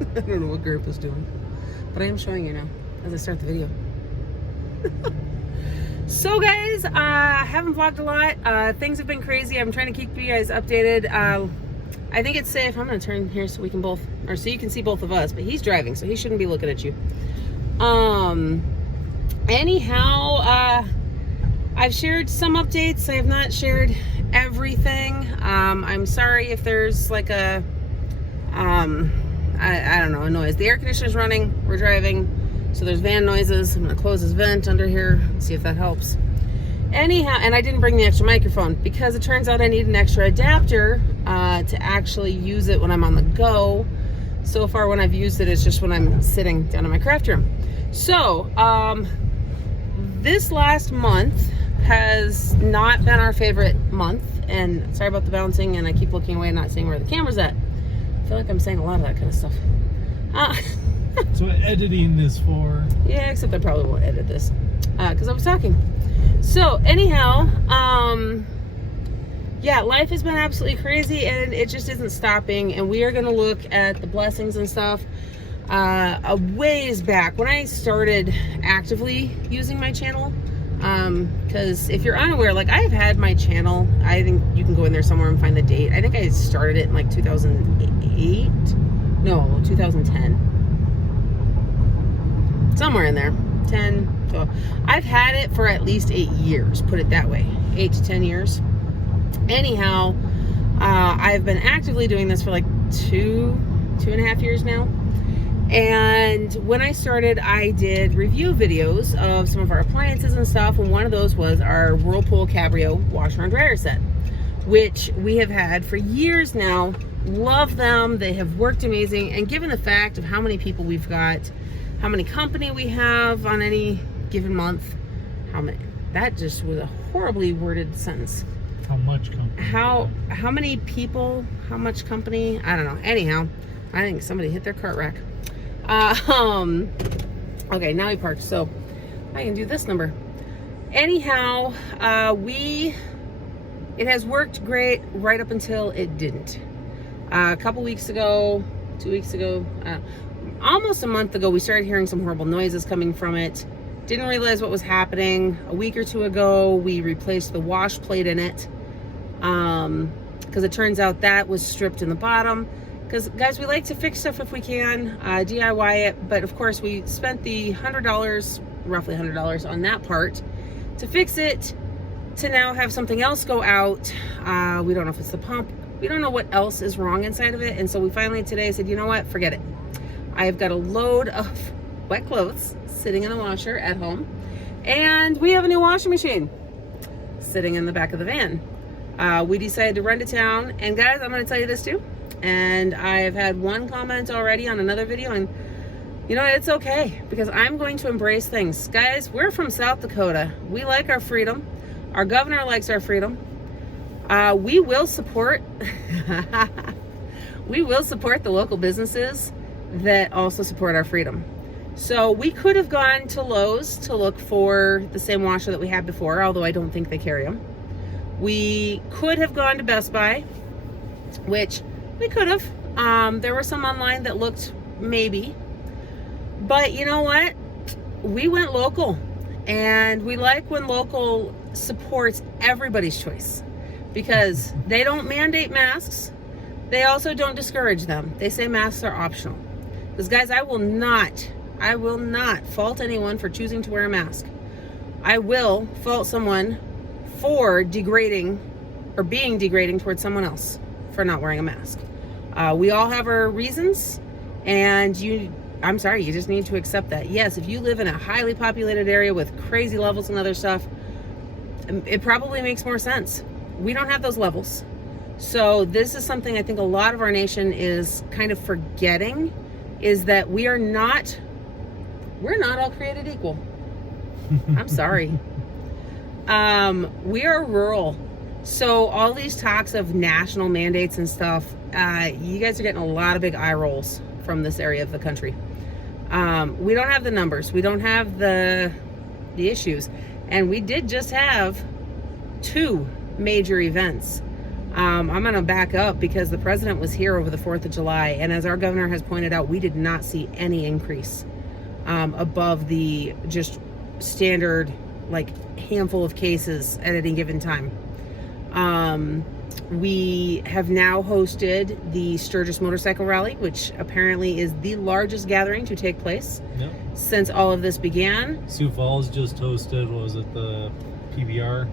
I don't know what Grandpa's doing, but I am showing you now as I start the video. So guys, I haven't vlogged a lot. Things have been crazy. I'm trying to keep you guys updated. I think it's safe. I'm gonna turn here so we can both, or so you can see both of us, but he's driving, so he shouldn't be looking at you. Anyhow, I've shared some updates. I have not shared everything. I'm sorry if there's like a, I don't know, a noise. The air conditioner's running, we're driving, so there's van noises. I'm gonna close this vent under here, see if that helps. Anyhow, and I didn't bring the extra microphone because it turns out I need an extra adapter to actually use it when I'm on the go. So far when I've used it, it's just when I'm sitting down in my craft room. So, this last month has not been our favorite month, and sorry about the bouncing, and I keep looking away and not seeing where the camera's at. I feel like I'm saying a lot of that kind of stuff. That's what editing is for. Yeah, except I probably won't edit this because I was talking. So anyhow, yeah, life has been absolutely crazy, and it just isn't stopping. And we are going to look at the blessings and stuff a ways back when I started actively using my channel. Because if you're unaware, like I've had my channel, I think you can go in there somewhere and find the date. I think I started it in like 2008, no, 2010, somewhere in there, 10, 12. I've had it for at least 8 years, put it that way, 8 to 10 years. Anyhow, I've been actively doing this for like two and a half years now. And when I started, I did review videos of some of our appliances and stuff, and one of those was our Whirlpool Cabrio washer and dryer set, which we have had for years now. Love them. They have worked amazing, and given the fact of how many people we've got, how many company we have on any given month, how many, that just was a horribly worded sentence. How much company? How many people, how much company, I don't know. Anyhow, I think somebody hit their cart rack. Okay, now he parked, so I can do this number. Anyhow, it has worked great right up until it didn't. A couple weeks ago, 2 weeks ago, almost a month ago, we started hearing some horrible noises coming from it. Didn't realize what was happening. A week or two ago, we replaced the wash plate in it, because it turns out that was stripped in the bottom. Because guys, we like to fix stuff if we can, DIY it, but of course we spent the $100, roughly $100 on that part to fix it, to now have something else go out. We don't know if it's the pump, we don't know what else is wrong inside of it, and so we finally today said, you know what, forget it. I have got a load of wet clothes sitting in the washer at home, and we have a new washing machine sitting in the back of the van. We decided to run to town, and guys, I'm going to tell you this too. And I've had one comment already on another video, and you know, it's okay, because I'm going to embrace things. Guys, we're from South Dakota. We like our freedom. Our governor likes our freedom. We will support we will support the local businesses that also support our freedom. So we could have gone to Lowe's to look for the same washer that we had before, although I don't think they carry them. We could have gone to Best Buy, which we could have. There were some online that looked maybe. But you know what? We went local. And we like when local supports everybody's choice. Because they don't mandate masks. They also don't discourage them. They say masks are optional. Because guys, I will not fault anyone for choosing to wear a mask. I will fault someone for degrading or being degrading towards someone else for not wearing a mask. We all have our reasons, and I'm sorry, you just need to accept that. Yes, if you live in a highly populated area with crazy levels and other stuff, it probably makes more sense. We don't have those levels. So this is something I think a lot of our nation is kind of forgetting, is that we're not all created equal. I'm sorry. We are rural. So all these talks of national mandates and stuff, you guys are getting a lot of big eye rolls from this area of the country. We don't have the numbers. We don't have the issues. And we did just have 2 major events. I'm going to back up because the president was here over the 4th of July. And as our governor has pointed out, we did not see any increase above the just standard, like, handful of cases at any given time. We have now hosted the Sturgis Motorcycle Rally, which apparently is the largest gathering to take place since all of this began. Sioux Falls just hosted, what was it, the PBR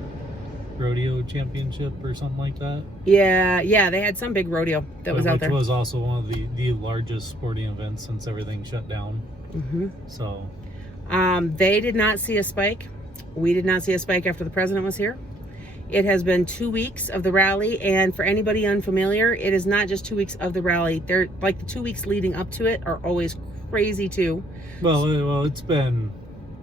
Rodeo Championship or something like that? Yeah, they had some big rodeo that was out there. Which was also one of the largest sporting events since everything shut down. So, they did not see a spike. We did not see a spike after the president was here. It has been 2 weeks of the rally, and for anybody unfamiliar, it is not just 2 weeks of the rally. They're like the 2 weeks leading up to it are always crazy too. Well, it's been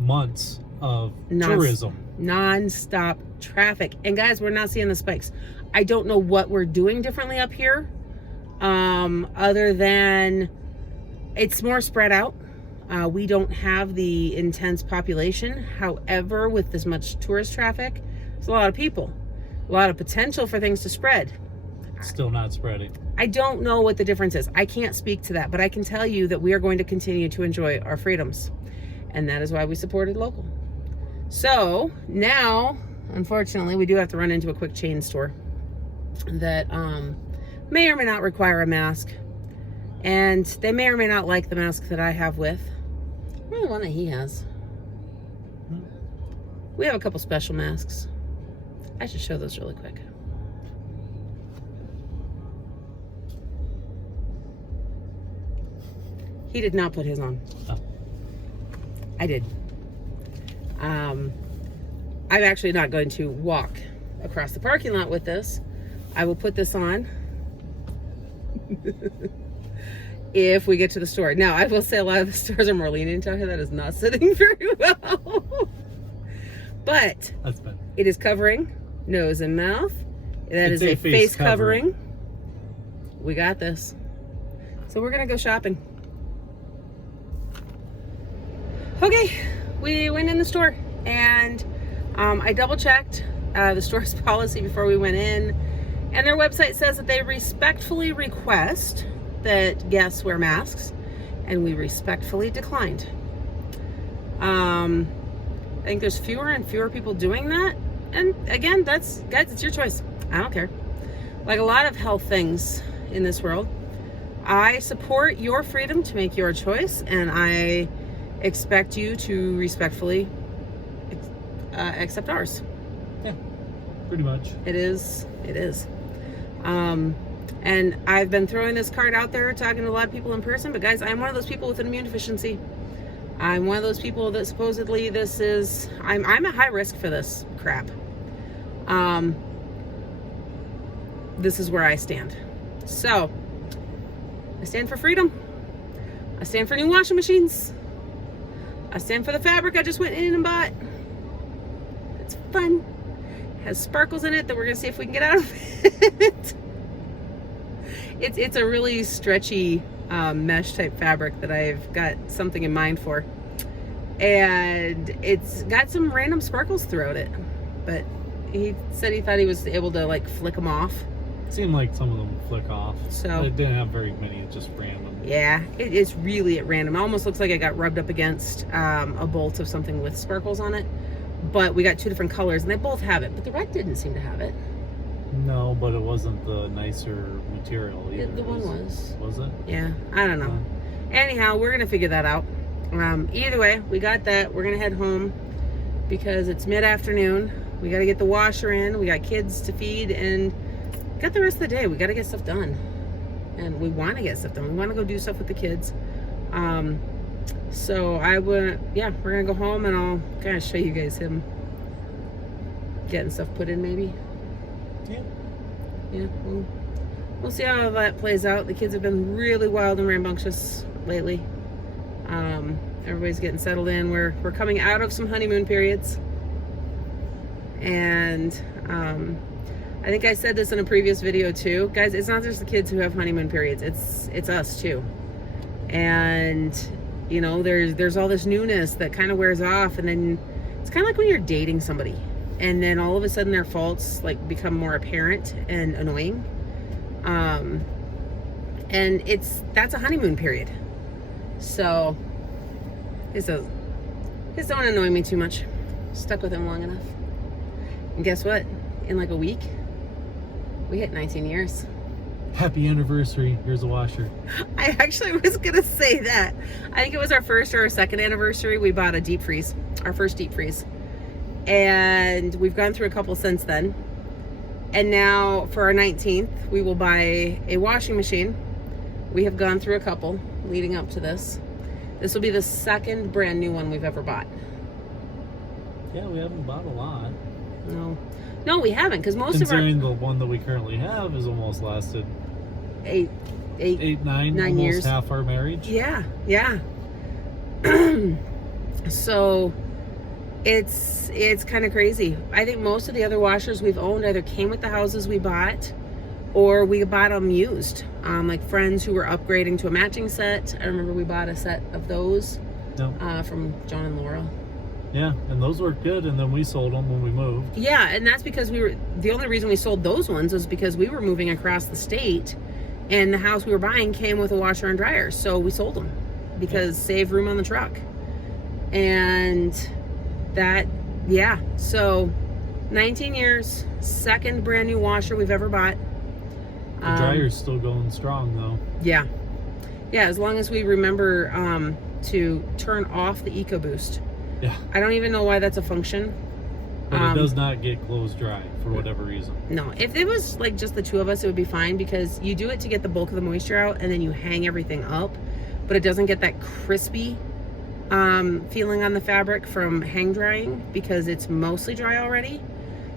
months of tourism, non-stop traffic, and guys, we're not seeing the spikes. I don't know what we're doing differently up here, other than it's more spread out. We don't have the intense population. However, with this much tourist traffic, there's a lot of people, a lot of potential for things to spread. Still not spreading. I don't know what the difference is. I can't speak to that, but I can tell you that we are going to continue to enjoy our freedoms. And that is why we supported local. So now, unfortunately, we do have to run into a quick chain store that may or may not require a mask. And they may or may not like the mask that I have with. Or the one that he has. We have a couple special masks. I should show those really quick. He did not put his on. Oh. I did. I'm actually not going to walk across the parking lot with this. I will put this on if we get to the store. Now, I will say a lot of the stores are more lenient out here. That is not sitting very well. But that's bad. It is covering nose and mouth. That is a face covering. We got this. So we're going to go shopping. Okay, we went in the store and I double checked the store's policy before we went in, and their website says that they respectfully request that guests wear masks, and we respectfully declined. I think there's fewer and fewer people doing that, and again, guys, it's your choice. I don't care. Like a lot of health things in this world, I support your freedom to make your choice, and I expect you to respectfully accept ours. Yeah, pretty much. It is. And I've been throwing this card out there, talking to a lot of people in person, but guys, I'm one of those people with an immune deficiency. I'm one of those people that supposedly I'm at high risk for this crap. This is where I stand. So, I stand for freedom. I stand for new washing machines. I stand for the fabric I just went in and bought. It's fun. It has sparkles in it that we're gonna see if we can get out of it. It's a really stretchy mesh type fabric that I've got something in mind for. And it's got some random sparkles throughout it. But he said he thought he was able to like flick them off. It seemed like some of them flick off. So it didn't have very many, it's just random. Yeah, it's really at random. It almost looks like it got rubbed up against a bolt of something with sparkles on it. But we got two different colors and they both have it, but the red didn't seem to have it. No, but it wasn't the nicer material either. The one was. Was it? Yeah, I don't know. Anyhow, we're going to figure that out. Either way, we got that. We're going to head home because it's mid-afternoon. We got to get the washer in. We got kids to feed and got the rest of the day. We got to get stuff done. And we want to get stuff done. We want to go do stuff with the kids. So we're going to go home and I'll kind of show you guys him getting stuff put in maybe. Yeah, we'll see how that plays out. The kids have been really wild and rambunctious lately. Everybody's getting settled in. We're coming out of some honeymoon periods. And I think I said this in a previous video too. Guys, it's not just the kids who have honeymoon periods. It's us too. And you know, there's all this newness that kind of wears off, and then it's kind of like when you're dating somebody. and then all of a sudden their faults like become more apparent and annoying. And that's a honeymoon period. So his don't annoy me too much. Stuck with him long enough. And guess what? In like a week, we hit 19 years. Happy anniversary. Here's a washer. I actually was gonna say that. I think it was our first or our second anniversary. We bought a deep freeze, our first deep freeze. And we've gone through a couple since then. And now for our 19th, we will buy a washing machine. We have gone through a couple leading up to this. This will be the second brand new one we've ever bought. Yeah, we haven't bought a lot. No, we haven't, because most considering the one that we currently have has almost lasted eight, nine almost years. Half our marriage. Yeah. So it's kind of crazy. I think most of the other washers we've owned either came with the houses we bought, or we bought them used. Like friends who were upgrading to a matching set. I remember we bought a set of those from John and Laurel. Yeah, and those worked good, and then we sold them when we moved. Yeah, and that's because the only reason we sold those ones was because we were moving across the state, and the house we were buying came with a washer and dryer, so we sold them because save room on the truck. And so 19 years, second brand new washer we've ever bought. The dryer's still going strong, though. Yeah, as long as we remember to turn off the EcoBoost. Yeah. I don't even know why that's a function. But it does not get clothes dry for whatever reason. No, if it was like just the two of us, it would be fine, because you do it to get the bulk of the moisture out and then you hang everything up, but it doesn't get that crispy feeling on the fabric from hang drying because it's mostly dry already.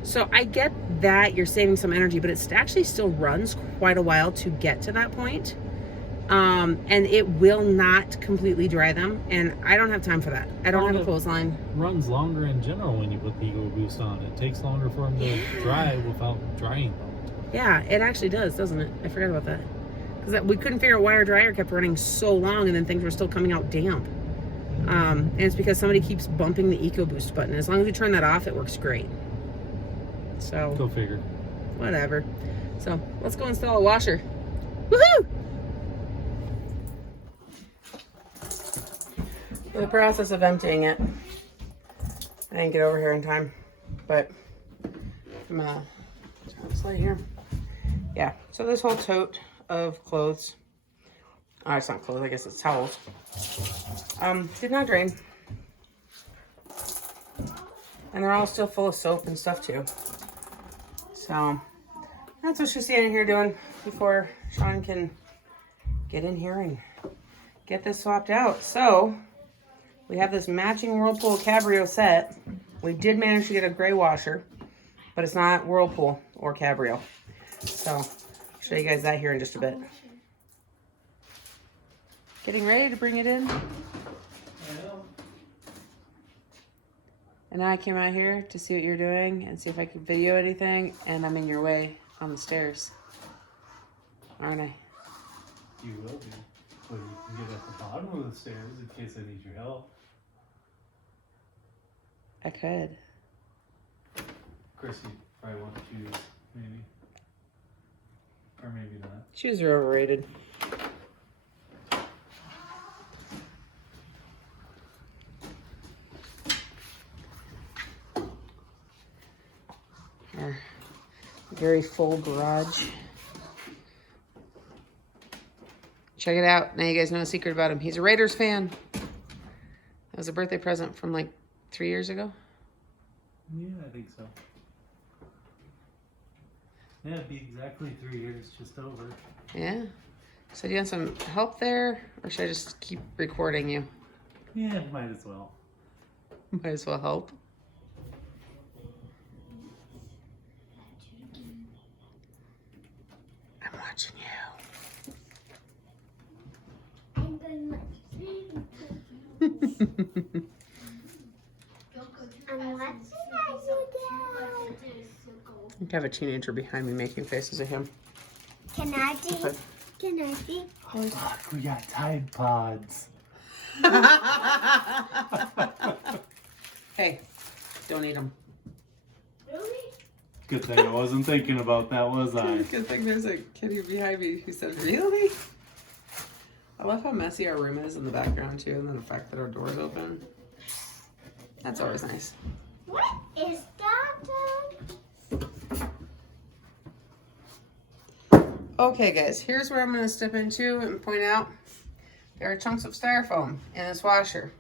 So I get that you're saving some energy, but it actually still runs quite a while to get to that point. And it will not completely dry them, and I don't have time for that. I don't have a clothesline. Runs longer in general when you put the EcoBoost on. It takes longer for them to dry without drying them. Yeah, it actually does, doesn't it? I forgot about that. Because we couldn't figure out why our dryer kept running so long and then things were still coming out damp. And it's because somebody keeps bumping the EcoBoost button. As long as we turn that off, it works great. So go figure. Whatever. So let's go install a washer. Woohoo! In the process of emptying it, I didn't get over here in time, but I'm gonna turn this light here. Yeah, so this whole tote of clothes, it's not clothes, I guess it's towels, did not drain. And they're all still full of soap and stuff too. So that's what she's standing here doing before Sean can get in here and get this swapped out. So we have this matching Whirlpool Cabrio set. We did manage to get a gray washer, but it's not Whirlpool or Cabrio. So I'll show you guys that here in just a bit. Getting ready to bring it in. And now I came out here to see what you're doing and see if I could video anything, and I'm in your way on the stairs. Aren't I? You will be. But you can get at the bottom of the stairs in case I need your help. I could. Of course, you probably want to choose, maybe. Or maybe not. Shoes are overrated. Our very full garage. Check it out. Now you guys know a secret about him. He's a Raiders fan. That was a birthday present from like 3 years ago. Yeah, I think so. Yeah, it'd be exactly 3 years, just over. Yeah. So do you want some help there, or should I just keep recording you? Yeah, might as well. Might as well help. I'm watching you. I have a teenager behind me making faces at him. Can I see? Okay. Can I see? Oh, look, we got Tide Pods. Hey, don't eat them. Good thing I wasn't thinking about that, was I? Good thing there's a kitty behind me who said, really? I love how messy our room is in the background too, and then the fact that our door's open. That's always nice. What is that? Okay guys, here's where I'm going to step into and point out there are chunks of styrofoam in this washer.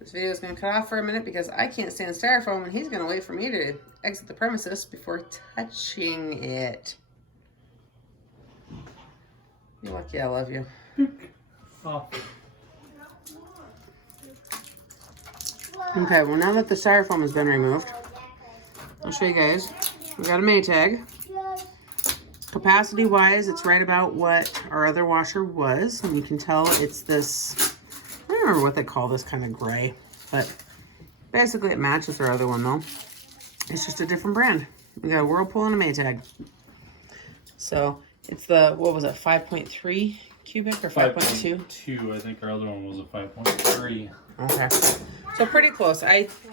This video is going to cut off for a minute because I can't stand styrofoam and he's going to wait for me to exit the premises before touching it. You're lucky I love you. Oh. Okay, well now that the styrofoam has been removed, I'll show you guys. We got a Maytag. Capacity wise, it's right about what our other washer was. And you can tell it's this, I don't remember what they call this kind of gray, but basically it matches our other one though. It's just a different brand. We got a Whirlpool and a Maytag. So it's the, what was it, 5.3 cubic or 5.2? 5.2, I think our other one was a 5.3. Okay. So pretty close.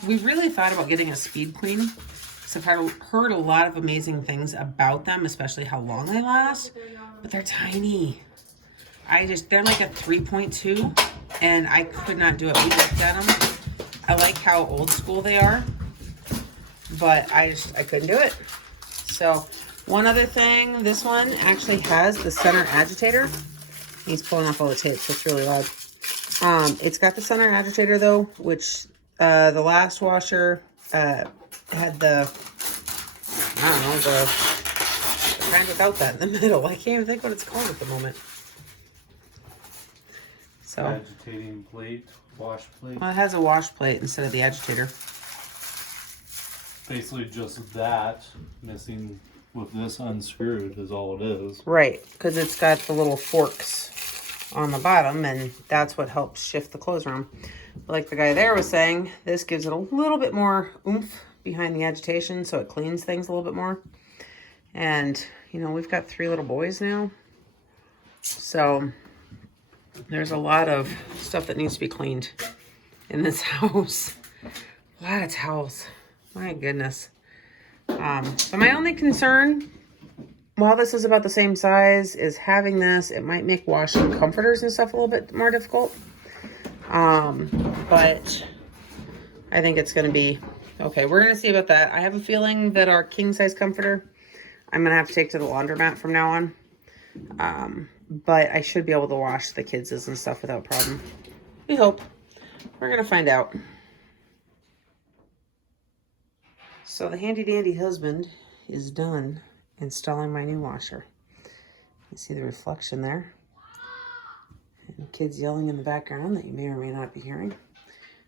We really thought about getting a Speed Queen. So I've heard a lot of amazing things about them, especially how long they last, but they're tiny. They're like a 3.2 and I could not do it. We looked at them. I like how old school they are, but I couldn't do it. So one other thing, this one actually has the center agitator. He's pulling off all the tape, so it's really loud. It's got the center agitator though, which the last washer had the, I don't know, the kind without that in the middle. I can't even think what it's called at the moment. So Agitating plate, wash plate. well, it has a wash plate instead of the agitator. Basically just that missing with this unscrewed is all it is. Right, because it's got the little forks on the bottom and that's what helps shift the clothes around. But like the guy there was saying, this gives it a little bit more oomph behind the agitation, so it cleans things a little bit more. And you know, we've got 3 little boys now, so there's a lot of stuff that needs to be cleaned in this house. A lot of towels, my goodness. So my only concern, while this is about the same size, is having this, it might make washing comforters and stuff a little bit more difficult. But I think it's going to be okay. We're going to see about that. I have a feeling that our king size comforter, I'm going to have to take to the laundromat from now on. But I should be able to wash the kids' and stuff without problem. We hope. We're going to find out. So the handy dandy husband is done installing my new washer. You see the reflection there. And kids yelling in the background that you may or may not be hearing.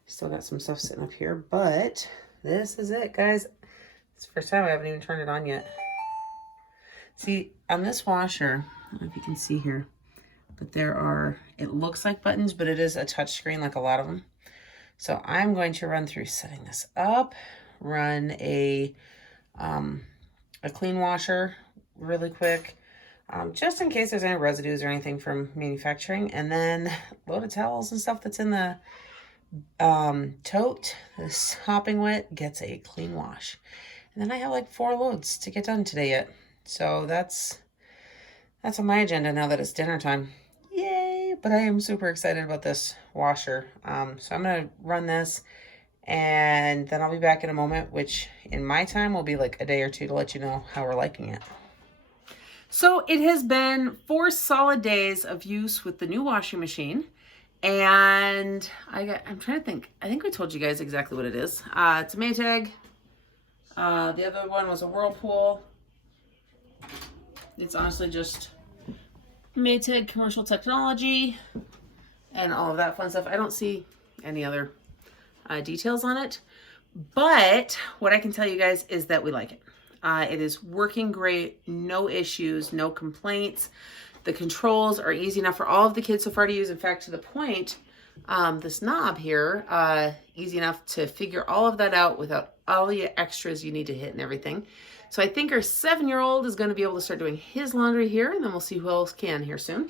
Still got some stuff sitting up here, but this is it, guys. It's the first time I haven't even turned it on yet. See, on this washer, I don't know if you can see here, but there are, it looks like buttons, but it is a touch screen like a lot of them. So I'm going to run through setting this up, run a clean washer really quick, just in case there's any residues or anything from manufacturing, and then load of towels and stuff that's in the tote. This hopping wet gets a clean wash, and then I have like 4 loads to get done today yet. So that's on my agenda now that it's dinner time. Yay! But I am super excited about this washer. So I'm gonna run this, and then I'll be back in a moment, which in my time will be like a day or 2 to let you know how we're liking it. So it has been 4 solid days of use with the new washing machine. And I'm trying to think. I think we told you guys exactly what it is. It's a Maytag. The other one was a Whirlpool. It's honestly just Maytag commercial technology and all of that fun stuff. I don't see any other details on it. But what I can tell you guys is that we like it. It is working great. No issues, no complaints. The controls are easy enough for all of the kids so far to use. In fact, to the point, this knob here, easy enough to figure all of that out without all the extras you need to hit and everything. So I think our 7-year-old is going to be able to start doing his laundry here, and then we'll see who else can here soon.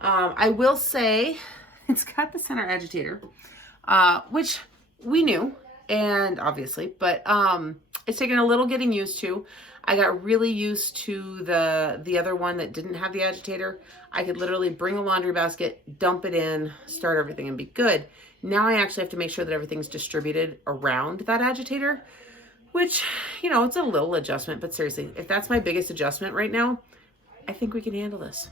I will say it's got the center agitator, which we knew, and obviously, but it's taken a little getting used to. I got really used to the other one that didn't have the agitator. I could literally bring a laundry basket, dump it in, start everything and be good. Now I actually have to make sure that everything's distributed around that agitator, which, you know, it's a little adjustment, but seriously, if that's my biggest adjustment right now, I think we can handle this.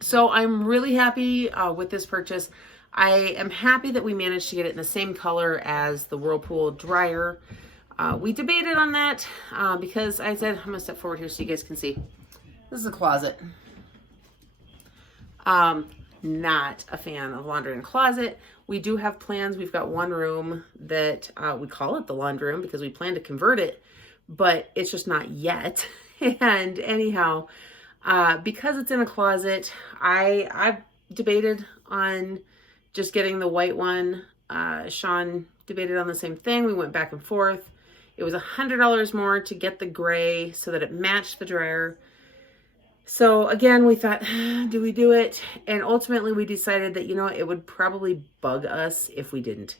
So I'm really happy with this purchase. I am happy that we managed to get it in the same color as the Whirlpool dryer. We debated on that because I said, I'm gonna step forward here so you guys can see. This is a closet. Not a fan of laundry in a closet. We do have plans. We've got one room that we call it the laundry room because we plan to convert it, but it's just not yet. And anyhow, because it's in a closet, I debated on just getting the white one. Sean debated on the same thing. We went back and forth. It was $100 more to get the gray so that it matched the dryer. So again, we thought, do we do it? And ultimately we decided that, you know, it would probably bug us if we didn't.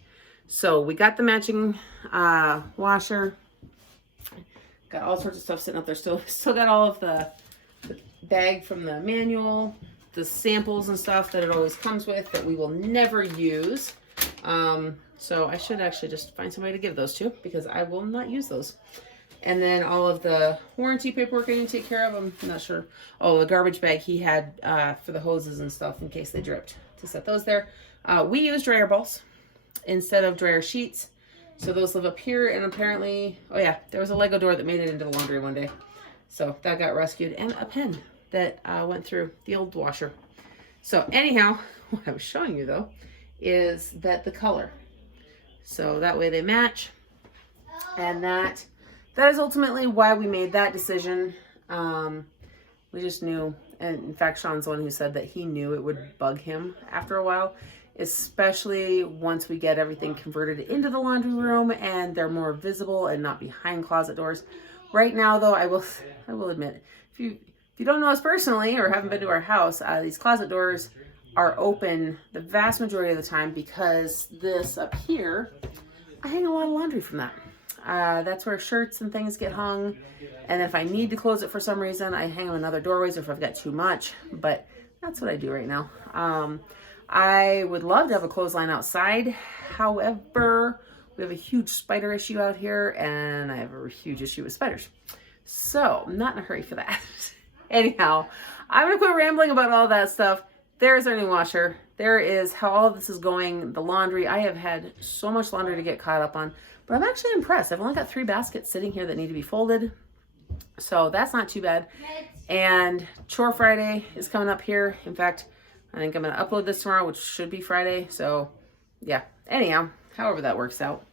So we got the matching washer. Got all sorts of stuff sitting up there. Still got all of the bag from the manual, the samples and stuff that it always comes with that we will never use. So I should actually just find somebody to give those to because I will not use those. And then all of the warranty paperwork I need to take care of. I'm not sure. Oh, the garbage bag he had for the hoses and stuff in case they dripped, to set those there. We use dryer balls instead of dryer sheets. So those live up here, and apparently, oh yeah, there was a Lego door that made it into the laundry one day. So that got rescued, and a pen that went through the old washer. So anyhow, what I was showing you though is that the color. So that way they match, and that is ultimately why we made that decision. We just knew, and in fact, Sean's the one who said that he knew it would bug him after a while, especially once we get everything converted into the laundry room and they're more visible and not behind closet doors. Right now, though, I will admit, if you don't know us personally or haven't been to our house, these closet doors are open the vast majority of the time because this up here, I hang a lot of laundry from that. That's where shirts and things get hung. And if I need to close it for some reason, I hang them in other doorways or if I've got too much. But that's what I do right now. I would love to have a clothesline outside. However, we have a huge spider issue out here and I have a huge issue with spiders. So I'm not in a hurry for that. Anyhow, I'm going to quit rambling about all that stuff. There's our new washer. There is how all of this is going. The laundry. I have had so much laundry to get caught up on, but I'm actually impressed. I've only got 3 baskets sitting here that need to be folded. So that's not too bad. And Chore Friday is coming up here. In fact, I think I'm going to upload this tomorrow, which should be Friday. So yeah, anyhow, however that works out.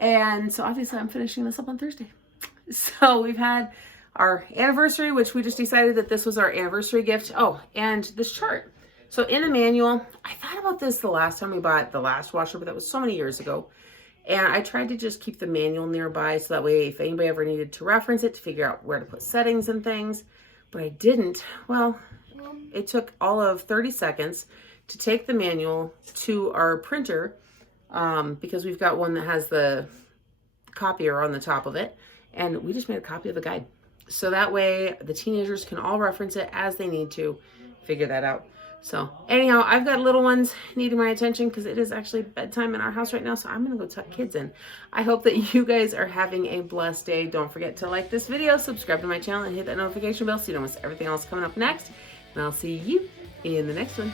And so obviously I'm finishing this up on Thursday. So we've had our anniversary, which we just decided that this was our anniversary gift. Oh, and this chart. So in the manual, I thought about this the last time we bought the last washer, but that was so many years ago. And I tried to just keep the manual nearby so that way if anybody ever needed to reference it to figure out where to put settings and things, but I didn't. Well, it took all of 30 seconds to take the manual to our printer because we've got one that has the copier on the top of it. And we just made a copy of the guide. So that way the teenagers can all reference it as they need to figure that out. So anyhow, I've got little ones needing my attention because it is actually bedtime in our house right now. So I'm going to go tuck kids in. I hope that you guys are having a blessed day. Don't forget to like this video, subscribe to my channel, and hit that notification bell so you don't miss everything else coming up next. And I'll see you in the next one.